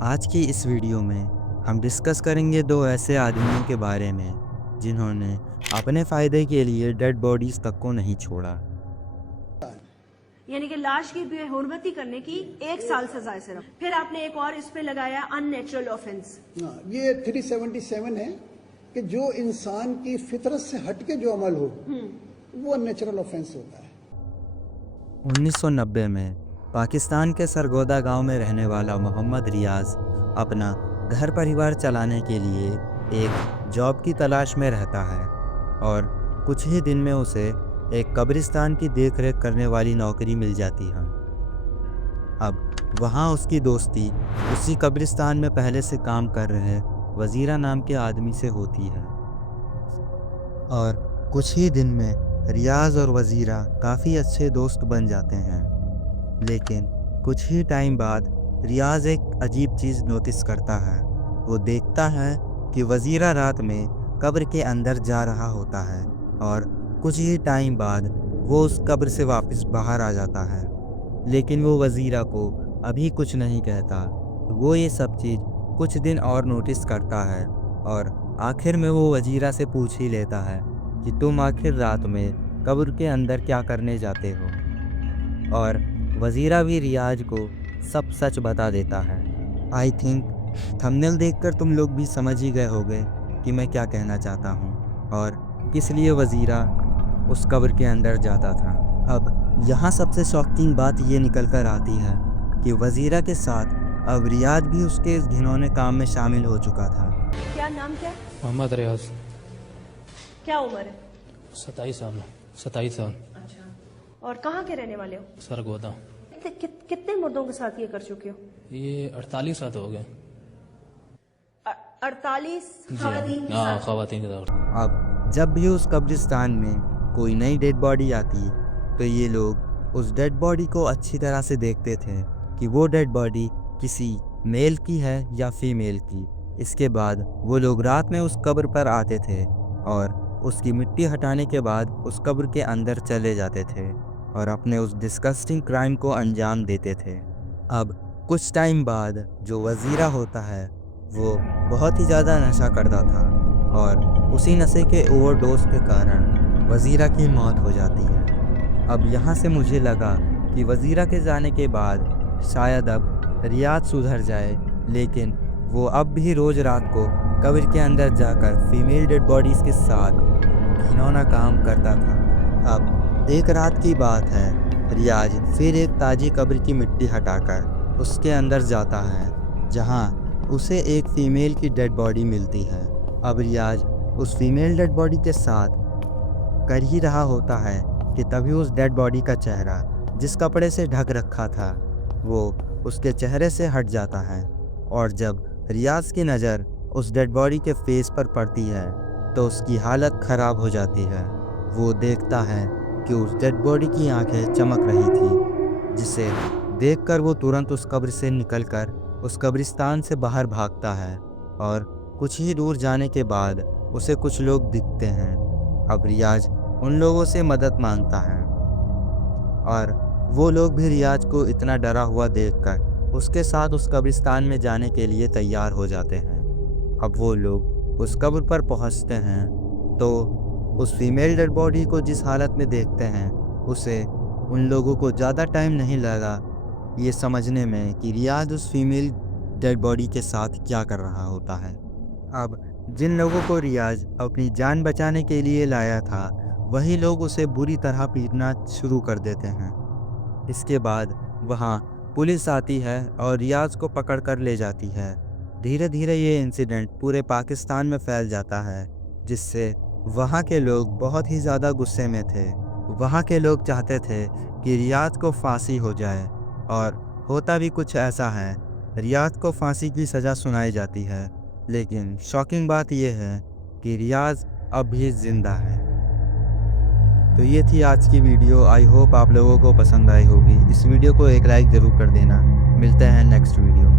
आज की इस वीडियो में हम डिस्कस करेंगे दो ऐसे आदमियों के बारे में जिन्होंने अपने फ़ायदे के लिए डेड बॉडीज़ तक को नहीं छोड़ा। यानी कि लाश की बेहुरमती करने की 1 साल सजा है सिर्फ। फिर आपने एक और इस पे लगाया अननेचुरल ऑफेंस। ये 377 है कि जो इंसान की फितरत से हटके जो अमल हो वो अननेचुरल ऑफेंस होता है। 1990 में पाकिस्तान के सरगोदा गांव में रहने वाला मोहम्मद रियाज अपना घर परिवार चलाने के लिए एक जॉब की तलाश में रहता है और कुछ ही दिन में उसे एक कब्रिस्तान की देखरेख करने वाली नौकरी मिल जाती है। अब वहाँ उसकी दोस्ती उसी कब्रिस्तान में पहले से काम कर रहे वज़ीरा नाम के आदमी से होती है और कुछ ही दिन में रियाज और वज़ीरा काफ़ी अच्छे दोस्त बन जाते हैं। लेकिन कुछ ही टाइम बाद रियाज एक अजीब चीज़ नोटिस करता है। वो देखता है कि वज़ीरा रात में कब्र के अंदर जा रहा होता है और कुछ ही टाइम बाद वो उस कब्र से वापस बाहर आ जाता है। लेकिन वो वज़ीरा को अभी कुछ नहीं कहता। वो ये सब चीज़ कुछ दिन और नोटिस करता है और आखिर में वो वज़ीरा से पूछ ही लेता है कि तुम आखिर रात में कब्र के अंदर क्या करने जाते हो। और वज़ीरा भी रियाज को सब सच बता देता है। आई थिंक थंबनेल देखकर तुम लोग भी समझ ही गए होंगे कि मैं क्या कहना चाहता हूँ और किस लिए वज़ीरा उस कब्र के अंदर जाता था। अब यहाँ सबसे शॉकिंग बात ये निकल कर आती है कि वज़ीरा के साथ अब रियाज भी उसके इस घिनौने काम में शामिल हो चुका था। क्या नाम क्या है? मोहम्मद रियाज। क्या उम्र है? 27 साल। 27 साल। अच्छा। और कहाँ के रहने वाले हो? सरगोदा। कितने मुर्दों के साथ ये कर चुके हो? ये 48 साल हो गए। 48 ख़वातीन के हाँ, साथ? ख़वातीन के साथ। अब जब भी उस कब्रिस्तान में कोई नई डेड बॉडी आती तो ये लोग उस डेड बॉडी को अच्छी तरह से देखते थे कि वो डेड बॉडी किसी मेल की है या फीमेल की। इसके बाद वो लोग रात में उस कब्र पर आते थे और उसकी मिट्टी हटाने के बाद उस कब्र के अंदर चले जाते थे और अपने उस डिस्गस्टिंग क्राइम को अंजाम देते थे। अब कुछ टाइम बाद जो वज़ीरा होता है वो बहुत ही ज़्यादा नशा करता था और उसी नशे के ओवरडोज के कारण वज़ीरा की मौत हो जाती है। अब यहाँ से मुझे लगा कि वज़ीरा के जाने के बाद शायद अब रियाज सुधर जाए, लेकिन वो अब भी रोज़ रात को कब्र के अंदर जाकर फीमेल डेड बॉडीज़ के साथ घिनौना काम करता था। अब एक रात की बात है, रियाज फिर एक ताज़ी कब्र की मिट्टी हटाकर उसके अंदर जाता है जहाँ उसे एक फ़ीमेल की डेड बॉडी मिलती है। अब रियाज उस फीमेल डेड बॉडी के साथ कर ही रहा होता है कि तभी उस डेड बॉडी का चेहरा जिस कपड़े से ढक रखा था वो उसके चेहरे से हट जाता है और जब रियाज की नज़र उस डेड बॉडी के फेस पर पड़ती है तो उसकी हालत ख़राब हो जाती है। वो देखता है कि उस डेड बॉडी की आंखें चमक रही थी, जिसे देखकर वो तुरंत उस कब्र से निकलकर उस कब्रिस्तान से बाहर भागता है और कुछ ही दूर जाने के बाद उसे कुछ लोग दिखते हैं। अब रियाज उन लोगों से मदद मांगता है और वो लोग भी रियाज को इतना डरा हुआ देखकर उसके साथ उस कब्रिस्तान में जाने के लिए तैयार हो जाते हैं। अब वो लोग उस कब्र पर पहुंचते हैं तो उस फीमेल डेड बॉडी को जिस हालत में देखते हैं उसे उन लोगों को ज़्यादा टाइम नहीं लगा ये समझने में कि रियाज उस फीमेल डेड बॉडी के साथ क्या कर रहा होता है। अब जिन लोगों को रियाज अपनी जान बचाने के लिए लाया था वही लोग उसे बुरी तरह पीटना शुरू कर देते हैं। इसके बाद वहाँ पुलिस आती है और रियाज को पकड़ कर ले जाती है। धीरे धीरे ये इंसिडेंट पूरे पाकिस्तान में फैल जाता है, जिससे वहाँ के लोग बहुत ही ज़्यादा गुस्से में थे। वहाँ के लोग चाहते थे कि रियाज को फांसी हो जाए और होता भी कुछ ऐसा है। रियाज को फांसी की सज़ा सुनाई जाती है, लेकिन शॉकिंग बात यह है कि रियाज अब भी ज़िंदा है। तो ये थी आज की वीडियो। आई होप आप लोगों को पसंद आई होगी। इस वीडियो को एक लाइक ज़रूर कर देना। मिलते हैं नेक्स्ट वीडियो में।